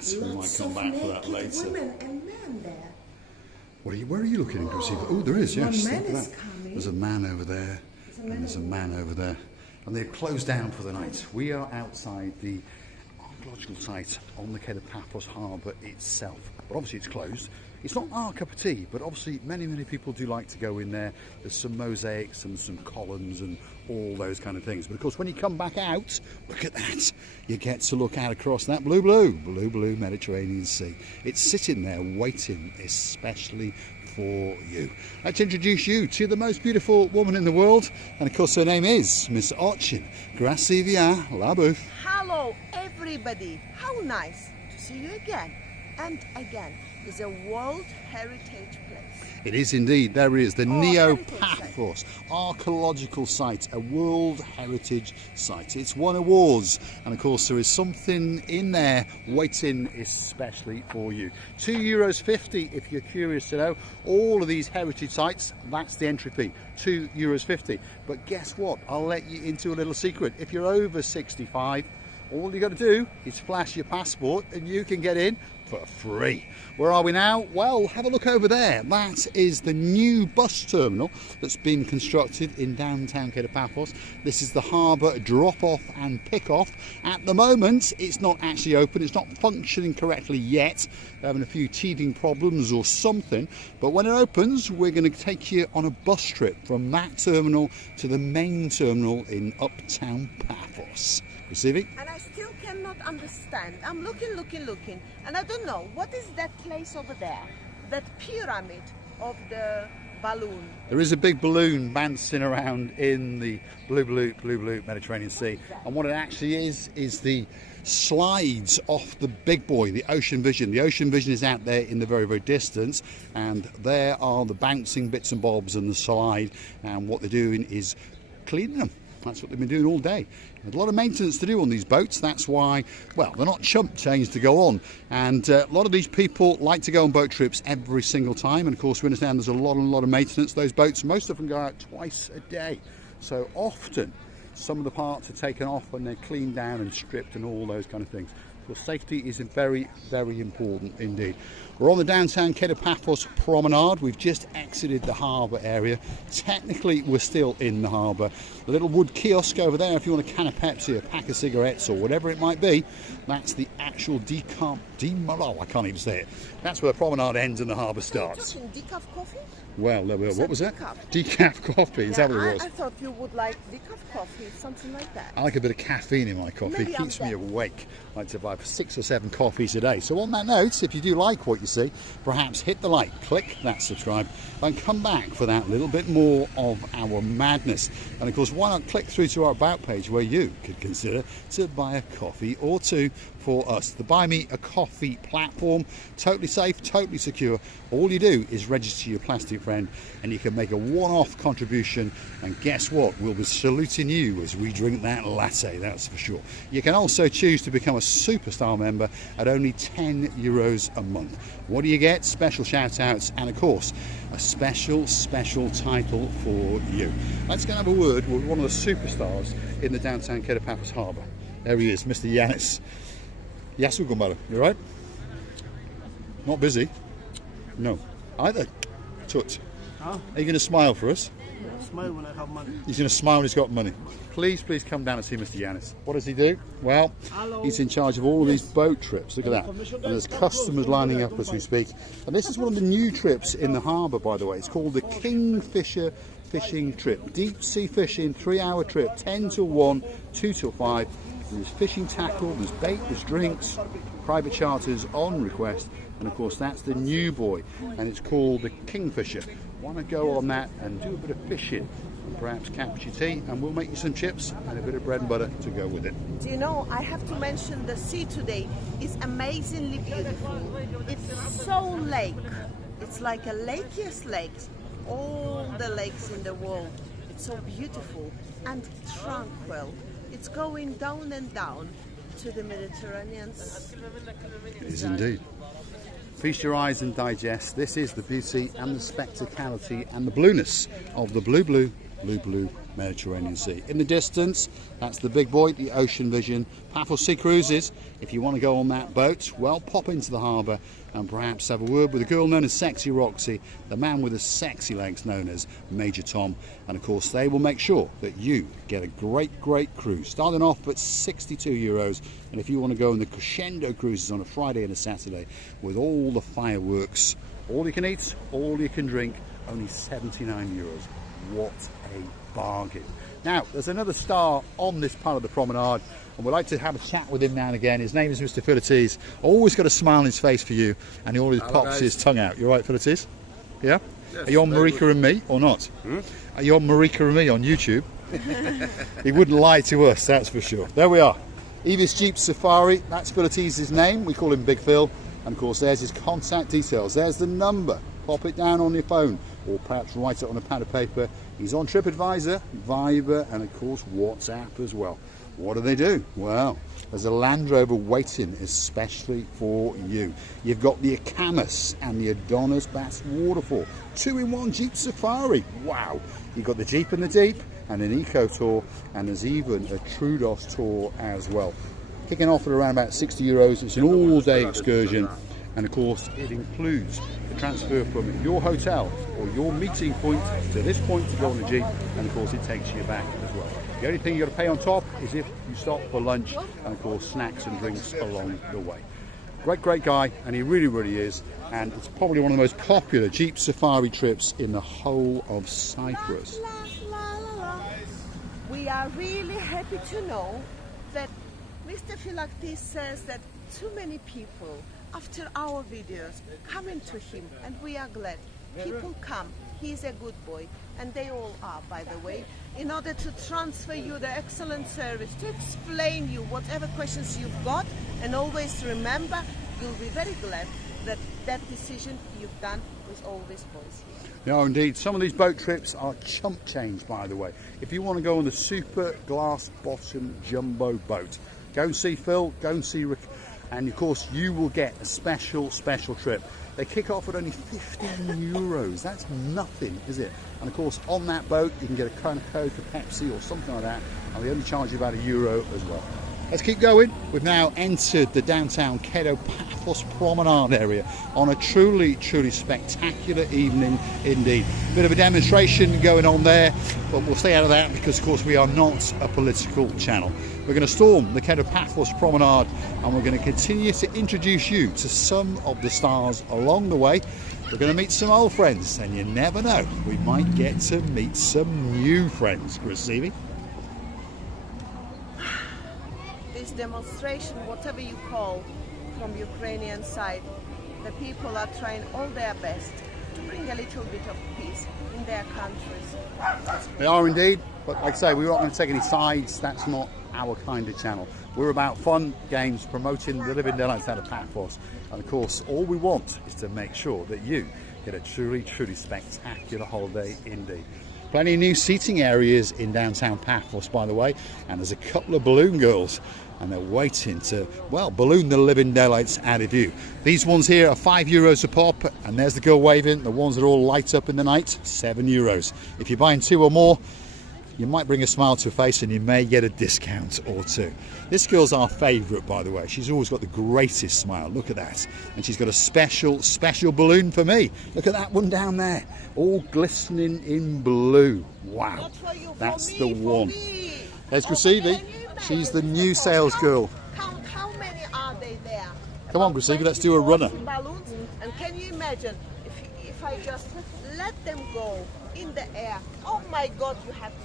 that. We might come back for that later. Women and men there. Where are you looking, Chrissy? Oh, there is, yes. One man Look at is that. coming. There's a man over there, and there's a man over there. And they've closed down for the night. We are outside the archaeological site on the Kato Paphos harbour itself. But obviously it's closed. It's not our cup of tea, but obviously many people do like to go in there. There's some mosaics and some columns and all those kind of things. But of course, when you come back out, look at that. You get to look out across that blue Mediterranean Sea. It's sitting there waiting especially for you. Let's introduce you to the most beautiful woman in the world. And of course, her name is Miss Ochin. Grazie via la bouffe. Hello, everybody. How nice to see you again and again. It's a World Heritage Place. It is indeed. There it is, the Neo Heritage Paphos archaeological site, a World Heritage Site. It's won awards, and of course there is something in there waiting especially for you. €2.50 if you're curious to know. All of these heritage sites, that's the entry fee, €2.50. But guess what? I'll let you into a little secret. If you're over 65, all you got to do is flash your passport and you can get in for free. Where are we now? Well, have a look over there. That is the new bus terminal that's been constructed in downtown Kato Paphos. This is the harbour drop-off and pick-off. At the moment, it's not actually open. It's not functioning correctly yet. They're having a few teething problems or something. But when it opens, we're going to take you on a bus trip from that terminal to the main terminal in Uptown Paphos. You see me? And I still cannot understand. I'm looking, and I don't know. What is that place over there? That pyramid of the balloon. There is a big balloon bouncing around in the blue Mediterranean Sea. And what it actually is the slides off the big boy, the Ocean Vision. The Ocean Vision is out there in the very distance, and there are the bouncing bits and bobs and the slide, and what they're doing is cleaning them. That's what they've been doing all day. There's a lot of maintenance to do on these boats. That's why, well, they're not chump change to go on. And a lot of these people like to go on boat trips every single time. And of course, we understand there's a lot of maintenance. Those boats, most of them go out twice a day. So often, some of the parts are taken off and they're cleaned down and stripped and all those kind of things. So safety is very important indeed. We're on the downtown Kato Paphos promenade. We've just exited the harbour area. Technically, we're still in the harbour. The little wood kiosk over there, if you want a can of Pepsi, a pack of cigarettes, or whatever it might be, that's the actual I can't even say it. That's where the promenade ends and the harbour starts. Are you talking decaf coffee? Well, what was that? Decaf. Decaf coffee, is that what it was? I thought you would like decaf coffee, something like that. I like a bit of caffeine in my coffee. Maybe It keeps me awake. I like to have 6 or 7 coffees a day. So on that note, if you do like what you see, perhaps hit the like, click that subscribe, and come back for that little bit more of our madness. And of course, why not click through to our About page where you could consider to buy a coffee or two for us. The Buy Me a Coffee platform, totally safe, totally secure. All you do is register your plastic friend and you can make a one-off contribution, and guess what? We'll be saluting you as we drink that latte, that's for sure. You can also choose to become a superstar member at only €10 a month. What do you get? Special shout outs and of course a special title for you. Let's go and have a word with one of the superstars in the downtown Kato Paphos harbour. There he is, Mr. Yanis. Yasu Gumara, you right? Not busy? No. Either. Tut. Huh? Are you going to smile for us? Smile when I have money. He's going to smile when he's got money. Please come down and see Mr. Yanis. What does he do? Well, Hello. he's in charge of all of these boat trips. Look at that. And there's customers lining up as we speak. And this is one of the new trips in the harbour, by the way. It's called the Kingfisher fishing trip. Deep sea fishing, 3-hour trip, 10 till 1, 2 till 5. There's fishing tackle, there's bait, there's drinks, private charters on request, and of course that's the new boy, and it's called the Kingfisher. Want to go on that and do a bit of fishing, and perhaps capture your tea, and we'll make you some chips and a bit of bread and butter to go with it. Do you know, I have to mention the sea today is amazingly beautiful. It's so lake. It's like a lake, yes, lakes. All the lakes in the world. It's so beautiful and tranquil. It's going down and down to the Mediterranean Sea. It is indeed. Feast your eyes and digest. This is the beauty and the spectacality and the blueness of the blue Mediterranean Sea. In the distance, that's the big boy, the Ocean Vision. Paphos Sea Cruises. If you want to go on that boat, well, pop into the harbour and perhaps have a word with a girl known as Sexy Roxy, the man with the sexy legs known as Major Tom, and of course they will make sure that you get a great cruise, starting off at €62, and if you want to go on the crescendo cruises on a Friday and a Saturday with all the fireworks, all you can eat, all you can drink, only €79. What a bargain. Now, there's another star on this part of the promenade, and we'd like to have a chat with him now and again. His name is Mr. Philites. Always got a smile on his face for you, and he always pops his tongue out. You're right, Philites? Yeah? Yes, are you on Marika and me, or not? Are you on Marika and me on YouTube? He wouldn't lie to us, that's for sure. There we are. Evis Jeep Safari, that's Philites' name. We call him Big Phil. And of course, there's his contact details. There's the number. Pop it down on your phone, or perhaps write it on a pad of paper. He's on TripAdvisor, Viber, and of course WhatsApp as well. What do they do? Well, there's a Land Rover waiting especially for you. You've got the Acamas and the Adonis Bass Waterfall. 2-in-1 Jeep Safari. Wow. You've got the Jeep and the Deep, and an Eco Tour, and there's even a Trudos Tour as well. Kicking off at around about €60. It's an all-day excursion, and of course it includes the transfer from your hotel or your meeting point to this point to go on the Jeep, and of course it takes you back as well. The only thing you got to pay on top is if you stop for lunch, and of course snacks and drinks along the way. Great guy, and he really is, and it's probably one of the most popular Jeep Safari trips in the whole of Cyprus. We are really happy to know that Mr. Philites says that too many people after our videos coming to him, and we are glad. People come, he's a good boy, and they all are, by the way, in order to transfer you the excellent service, to explain you whatever questions you've got, and always remember, you'll be very glad that that decision you've done with all these boys here. Yeah, indeed. Some of these boat trips are chump change, by the way. If you want to go on the super glass bottom jumbo boat, go and see Phil, go and see Rick, and of course you will get a special trip. They kick off at only €15. That's nothing, is it? And of course on that boat you can get a can of Coke, a Pepsi or something like that, and they only charge you about €1 as well. Let's keep going. We've now entered the downtown Kato Paphos promenade area on a truly spectacular evening indeed. Bit of a demonstration going on there, but we'll stay out of that because of course we are not a political channel. We're going to storm the Kato Paphos promenade, and we're going to continue to introduce you to some of the stars along the way. We're going to meet some old friends, and you never know, we might get to meet some new friends. Chris Seavey. This demonstration, whatever you call, from Ukrainian side, the people are trying all their best to bring a little bit of peace in their countries. They are indeed, but like I say, we're not going to take any sides. That's not our kind of channel. We're about fun, games, promoting the living daylights out of Paphos, and of course all we want is to make sure that you get a truly spectacular holiday indeed. Plenty of new seating areas in downtown Paphos, by the way, and there's a couple of balloon girls, and they're waiting to, well, balloon the living daylights out of you. These ones here are €5 a pop, and there's the girl waving. The ones that all light up in the night, €7. If you're buying 2 or more, you might bring a smile to her face and you may get a discount or 2. This girl's our favourite, by the way. She's always got the greatest smile. Look at that. And she's got a special balloon for me. Look at that one down there. All glistening in blue. Wow. That's the one. There's Gracievi. She's the new sales girl. Count how many are they there? Come on, Gracievi, let's do a runner. Balloons. And can you imagine if I just let them go in the air? Oh my God, you have to.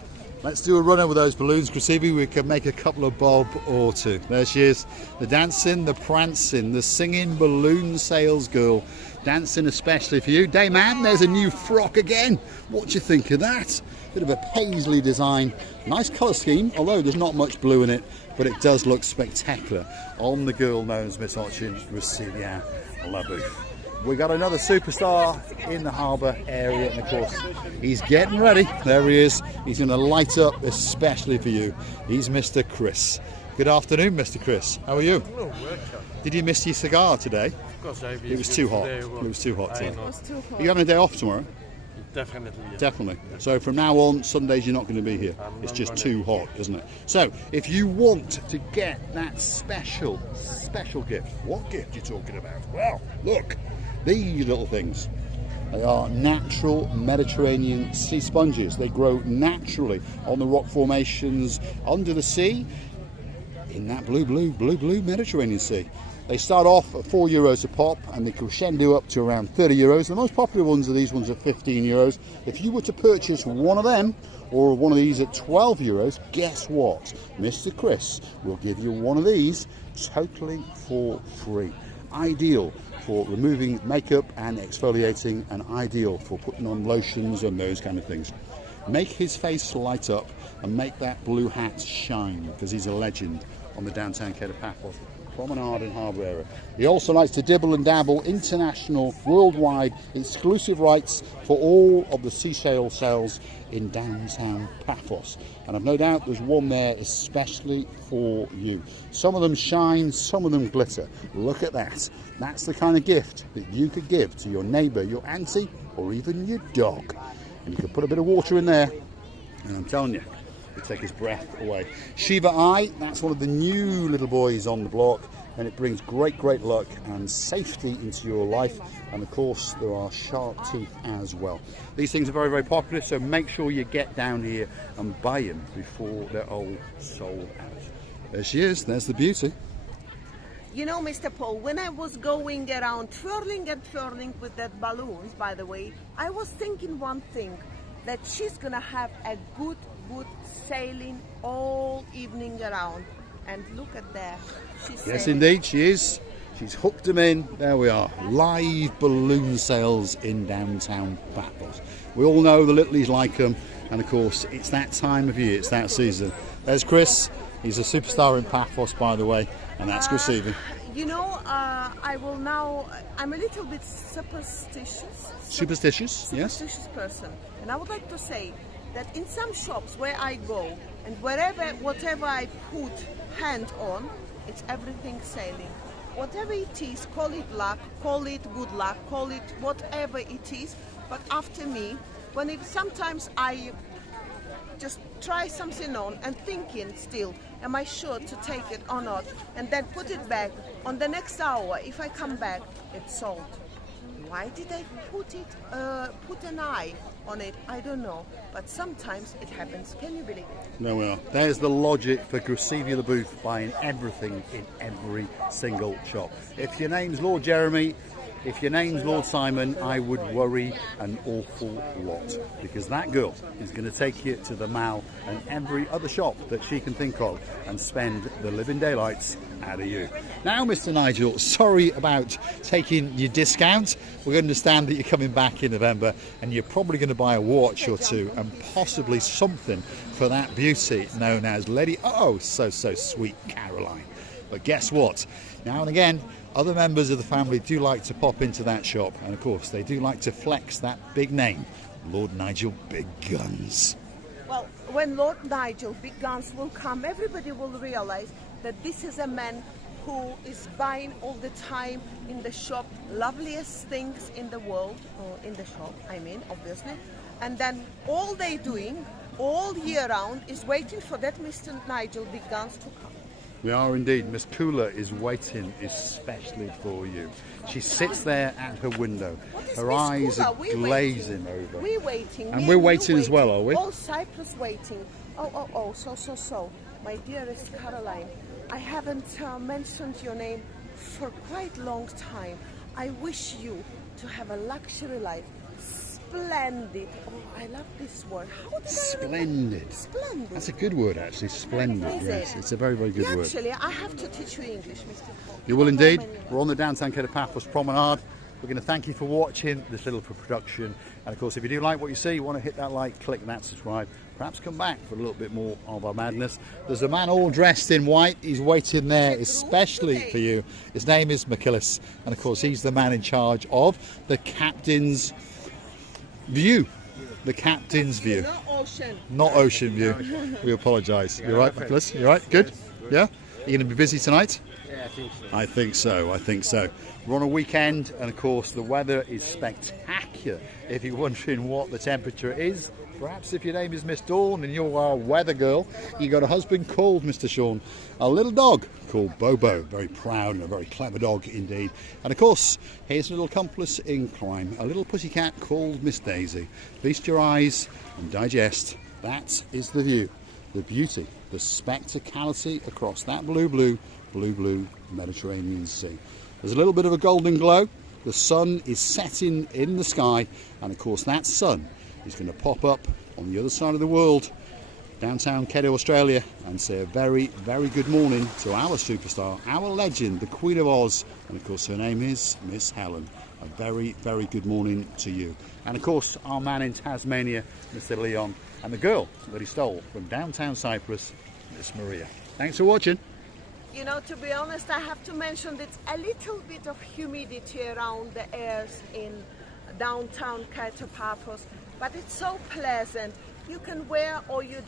Let's do a runner with those balloons, Gracievi. We can make a couple of bob or 2. There she is. The dancing, the prancing, the singing balloon sales girl. Dancing especially for you. Dayman, there's a new frock again. What do you think of that? Bit of a paisley design. Nice colour scheme, although there's not much blue in it, but it does look spectacular on the girl known as Miss Ochin, Gracievi Labouf. We got another superstar in the harbour area, and of course he's getting ready. There he is. He's going to light up especially for you. He's Mr. Chris. Good afternoon, Mr. Chris. How are you? Did you miss your cigar today? Of course, it was too hot. It was too hot today. It was too hot. Are you having a day off tomorrow? Definitely. Yeah. Definitely. So from now on, Sundays you're not going to be here. It's just too hot, isn't it? So if you want to get that special gift, what gift are you talking about? Well, look, these little things. They are natural Mediterranean sea sponges. They grow naturally on the rock formations under the sea in that blue Mediterranean Sea. They start off at €4 a pop and they crescendo up to around €30. The most popular ones are these ones at €15. If you were to purchase one of them or one of these at €12, guess what? Mr. Chris will give you one of these totally for free. Ideal for removing makeup and exfoliating, and ideal for putting on lotions and those kind of things. Make his face light up and make that blue hat shine, because he's a legend on the downtown Kato Paphos promenade and harbour area. He also likes to dibble and dabble international, worldwide, exclusive rights for all of the seashell sales in downtown Paphos. And I've no doubt there's one there especially for you. Some of them shine, some of them glitter. Look at that. That's the kind of gift that you could give to your neighbour, your auntie, or even your dog. And you could put a bit of water in there, and I'm telling you, it take his breath away. Shiva Eye, that's one of the new little boys on the block, and it brings great luck and safety into your life. And of course there are sharp teeth as well. These things are very popular, so make sure you get down here and buy them before they're all sold out. There she is, there's the beauty. You know, Mr. Paul, when I was going around twirling and twirling with that balloons, by the way, I was thinking one thing, that she's gonna have a good sailing all evening around. And look at that. She's Yes, sailing. indeed, she is. She's hooked them in. There we are. Live balloon sails in downtown Paphos. We all know the littlies like them, and of course, it's that time of year, it's that season. There's Chris. He's a superstar in Paphos, by the way, and that's Chris Even. You know, I'm a little bit superstitious. Superstitious, yes. Superstitious person. And I would like to say that in some shops where I go, and whatever I put hand on, it's everything sailing. Whatever it is, call it luck, call it good luck, call it whatever it is. But after me, sometimes I just try something on and thinking still, am I sure to take it or not? And then put it back. On the next hour, if I come back, it's sold. Why did I put an eye on it? I don't know. But sometimes it happens. Can you believe it? There we are. There's the logic for Gracevia the Booth buying everything in every single shop. If your name's Lord Jeremy, if your name's Lord Simon, I would worry an awful lot, because that girl is going to take you to the Mall and every other shop that she can think of and spend the living daylights out of you. Now, Mr. Nigel, sorry about taking your discount. We understand that you're coming back in November and you're probably going to buy a watch or two and possibly something for that beauty known as Lady so sweet Caroline. But guess what? Now and again, other members of the family do like to pop into that shop, and of course they do like to flex that big name, Lord Nigel Big Guns. Well, when Lord Nigel Big Guns will come, everybody will realize that this is a man who is buying all the time in the shop loveliest things in the world, or in the shop, I mean, obviously. And then all they doing all year round is waiting for that Mr. Nigel Big Guns to come. We are indeed. Miss Kula is waiting especially for you. She sits there at her window. Her eyes are glazing over. We're waiting. And we're waiting as well, are we? All Cyprus waiting. So. My dearest Caroline, I haven't mentioned your name for quite a long time. I wish you to have a luxury life. Splendid. Oh, I love this word. How did Splendid. Splendid. That's a good word, actually. Splendid. Yes, it's a very good word. Actually, I have to teach you English, Mr. Paul. You will indeed. We're on the downtown Kato Paphos promenade. We're going to thank you for watching this little production. And of course, if you do like what you see, you want to hit that like, click that subscribe. Perhaps come back for a little bit more of our madness. There's a man all dressed in white. He's waiting there especially for you. His name is McKillis. And of course, he's the man in charge of the captain's view. The captain's view. Not ocean. Not ocean view. We apologise. You're right, Nicholas? You're right? Good? Yeah? Are you going to be busy tonight? Yeah, I think so. I think so. We're on a weekend, and of course the weather is spectacular. If you're wondering what the temperature is, perhaps if your name is Miss Dawn and you are a weather girl, you got a husband called Mr. Sean, a little dog called Bobo, very proud and a very clever dog indeed. And of course, here's a little accomplice in crime, a little pussycat called Miss Daisy. Feast your eyes and digest. That is the view, the beauty, the spectacality across that blue Mediterranean Sea. There's a little bit of a golden glow. The sun is setting in the sky, and of course that sun is going to pop up on the other side of the world, downtown Kato, Australia, and say a very, very good morning to our superstar, our legend, the Queen of Oz, and of course her name is Miss Helen. A very, very good morning to you. And of course our man in Tasmania, Mr. Leon, and the girl that he stole from downtown Cyprus, Miss Maria. Thanks for watching. You know, to be honest, I have to mention that a little bit of humidity around the airs in downtown Kato Paphos, but it's so pleasant. You can wear or you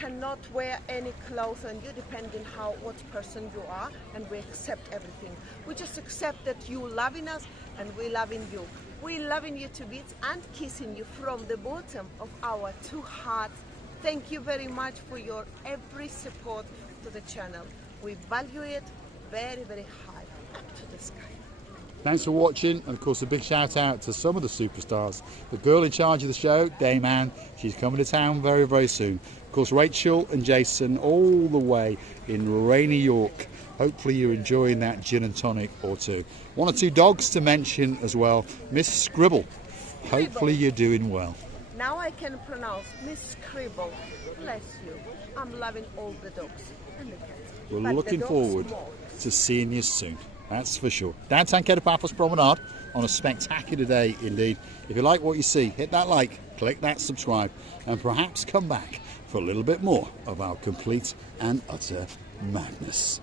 cannot wear any clothes, and you depend on what person you are, and we accept everything. We just accept that you loving us and we loving you. We loving you to bits and kissing you from the bottom of our two hearts. Thank you very much for your every support to the channel. We value it very, very high, up to the sky. Thanks for watching, and of course a big shout out to some of the superstars. The girl in charge of the show, Dayman, she's coming to town very, very soon. Of course Rachel and Jason all the way in rainy York. Hopefully you're enjoying that gin and tonic or two. One or two dogs to mention as well. Miss Scribble, hopefully you're doing well. Now I can pronounce Miss Scribble. Bless you. I'm loving all the dogs and the cats. We're But looking the dogs forward more. to seeing you soon. That's for sure. Downtown Kato Paphos Promenade on a spectacular day indeed. If you like what you see, hit that like, click that subscribe, and perhaps come back for a little bit more of our complete and utter madness.